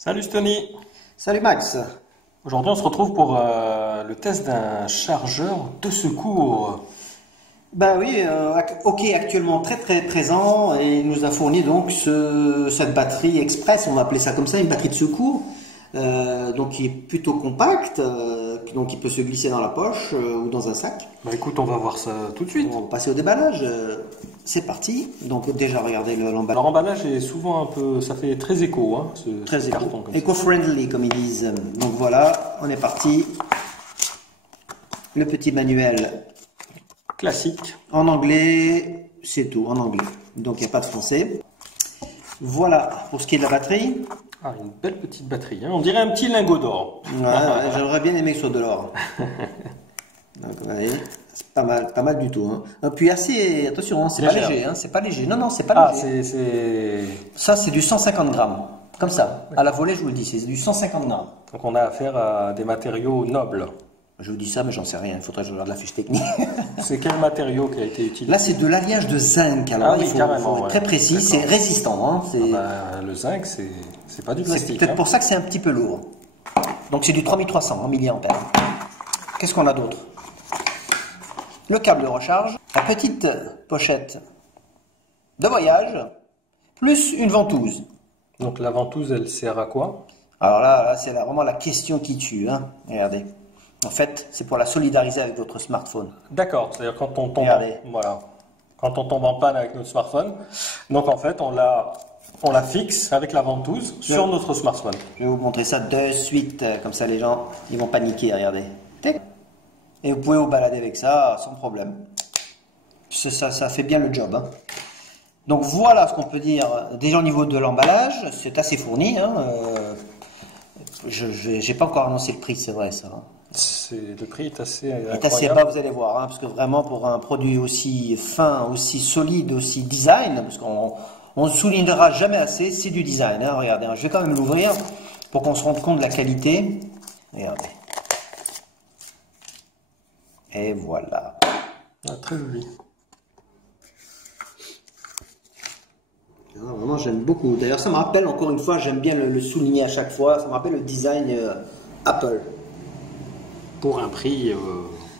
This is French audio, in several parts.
Salut Stony. Salut Max. Aujourd'hui on se retrouve pour le test d'un chargeur de secours. Ben oui, OK actuellement très présent et il nous a fourni donc cette batterie express, on va appeler ça comme ça, une batterie de secours, donc qui est plutôt compacte, donc qui peut se glisser dans la poche ou dans un sac. Bah écoute, on va voir ça tout de suite. On va passer au déballage. C'est parti. Donc déjà regardez l'emballage. Leur emballage est souvent un peu, ça fait très éco, hein, ce carton comme ça. Eco-friendly comme ils disent. Donc voilà, on est parti. Le petit manuel. Classique. En anglais, c'est tout, en anglais. Donc il n'y a pas de français. Voilà pour ce qui est de la batterie. Ah, une belle petite batterie, hein. On dirait un petit lingot d'or. Ouais, j'aurais bien aimé que ce soit de l'or. Donc vous voyez, c'est pas mal du tout. Hein. Puis assez, attention, hein, c'est pas léger. Hein, c'est pas léger. Non, c'est pas léger. Ça, c'est du 150 grammes. Comme ça. À la volée, je vous le dis, c'est du 150 grammes. Donc on a affaire à des matériaux nobles. Je vous dis ça, mais j'en sais rien. Il faudrait que je regarde la fiche technique. C'est quel matériau qui a été utilisé? Là, c'est de l'alliage de zinc. Alors, oui, faut être très précis. C'est résistant. Hein. Le zinc, c'est pas du plastique. C'est peut-être pour ça que c'est un petit peu lourd. Donc, c'est du 3300 milliampères. Qu'est-ce qu'on a d'autre? Le câble de recharge, la petite pochette de voyage, plus une ventouse. Donc, la ventouse, elle sert à quoi? Alors là c'est vraiment la question qui tue. Hein. Regardez. En fait, c'est pour la solidariser avec votre smartphone. D'accord, c'est-à-dire quand on tombe, quand on tombe en panne avec notre smartphone, donc en fait on la fixe avec la ventouse sur notre smartphone. Je vais vous montrer ça de suite, comme ça les gens ils vont paniquer, regardez. Et vous pouvez vous balader avec ça sans problème. Ça fait bien le job. Hein. Donc voilà ce qu'on peut dire déjà au niveau de l'emballage, c'est assez fourni. Hein. Je n'ai pas encore annoncé le prix, c'est vrai ça. Hein. Le prix est assez incroyable. Assez bas, vous allez voir, hein, parce que vraiment pour un produit aussi fin, aussi solide, aussi design, parce qu'on ne soulignera jamais assez, c'est du design. Hein, regardez, hein, je vais quand même l'ouvrir pour qu'on se rende compte de la qualité. Regardez. Et voilà. Ah, très joli. Ah, vraiment, j'aime beaucoup. D'ailleurs, ça me rappelle, encore une fois, j'aime bien le souligner à chaque fois, ça me rappelle le design Apple. Pour un prix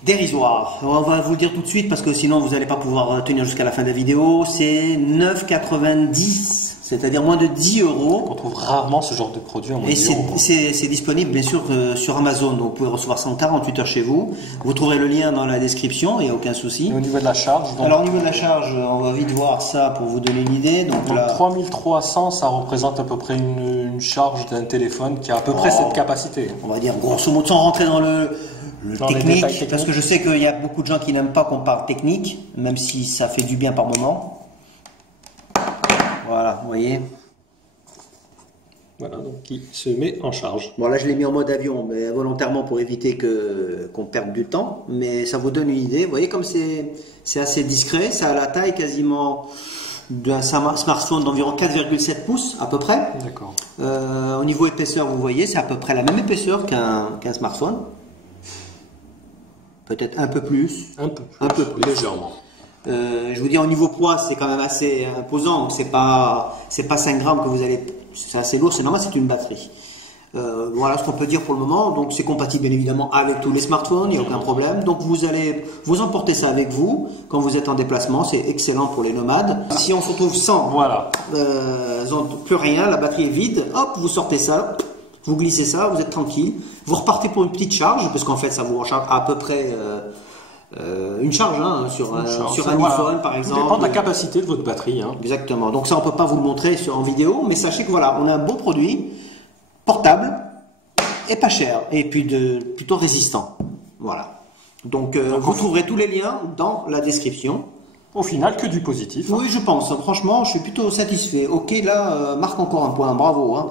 dérisoire. On va vous le dire tout de suite parce que sinon vous n'allez pas pouvoir tenir jusqu'à la fin de la vidéo. C'est 9,90, c'est-à-dire moins de 10 euros. On trouve rarement ce genre de produit en moins de 10 euros. Et c'est disponible bien sûr sur Amazon, donc vous pouvez recevoir ça en 48 heures chez vous. Vous trouverez le lien dans la description, il n'y a aucun souci. Et au niveau de la charge donc... Alors au niveau de la charge, on va vite voir ça pour vous donner une idée. Donc là... 3300, ça représente à peu près une charge d'un téléphone qui a à peu près cette capacité. On va dire grosso modo, sans rentrer dans le technique, parce que je sais qu'il y a beaucoup de gens qui n'aiment pas qu'on parle technique, même si ça fait du bien par moment. Voilà, vous voyez. Voilà, donc qui se met en charge. Bon, là je l'ai mis en mode avion, mais volontairement pour éviter qu'on perde du temps, mais ça vous donne une idée. Vous voyez comme c'est assez discret, ça a la taille quasiment d'un smartphone d'environ 4,7 pouces à peu près. D'accord. Au niveau épaisseur, vous voyez, c'est à peu près la même épaisseur qu'un smartphone. Peut-être un peu plus. Un peu plus, légèrement. Je vous dis, au niveau poids, c'est quand même assez imposant. C'est pas 5 grammes que vous allez... C'est assez lourd, c'est normal, c'est une batterie. Voilà ce qu'on peut dire pour le moment. Donc c'est compatible bien évidemment avec tous les smartphones, il n'y a aucun problème. Donc vous allez vous emporter ça avec vous quand vous êtes en déplacement, c'est excellent pour les nomades. Si on se retrouve sans plus rien, la batterie est vide, hop, vous sortez ça, vous glissez ça, vous êtes tranquille. Vous repartez pour une petite charge, parce qu'en fait ça vous recharge à peu près une charge hein, sur un iPhone par exemple. Ça dépend de la capacité de votre batterie. Hein. Exactement, donc ça on ne peut pas vous le montrer en vidéo, mais sachez que voilà, on a un beau produit, portable et pas cher, et puis plutôt résistant. Voilà. Donc vous trouverez tous les liens dans la description. Au final, que du positif. Oui, je pense, franchement, je suis plutôt satisfait. Ok, là, marque encore un point, bravo. Hein.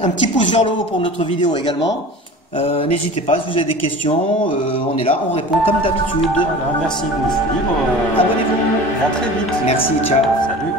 Un petit pouce vers le haut pour notre vidéo également. N'hésitez pas, si vous avez des questions, on est là, on répond comme d'habitude. Voilà, merci de nous suivre. Abonnez-vous. À très vite. Merci, ciao. Salut.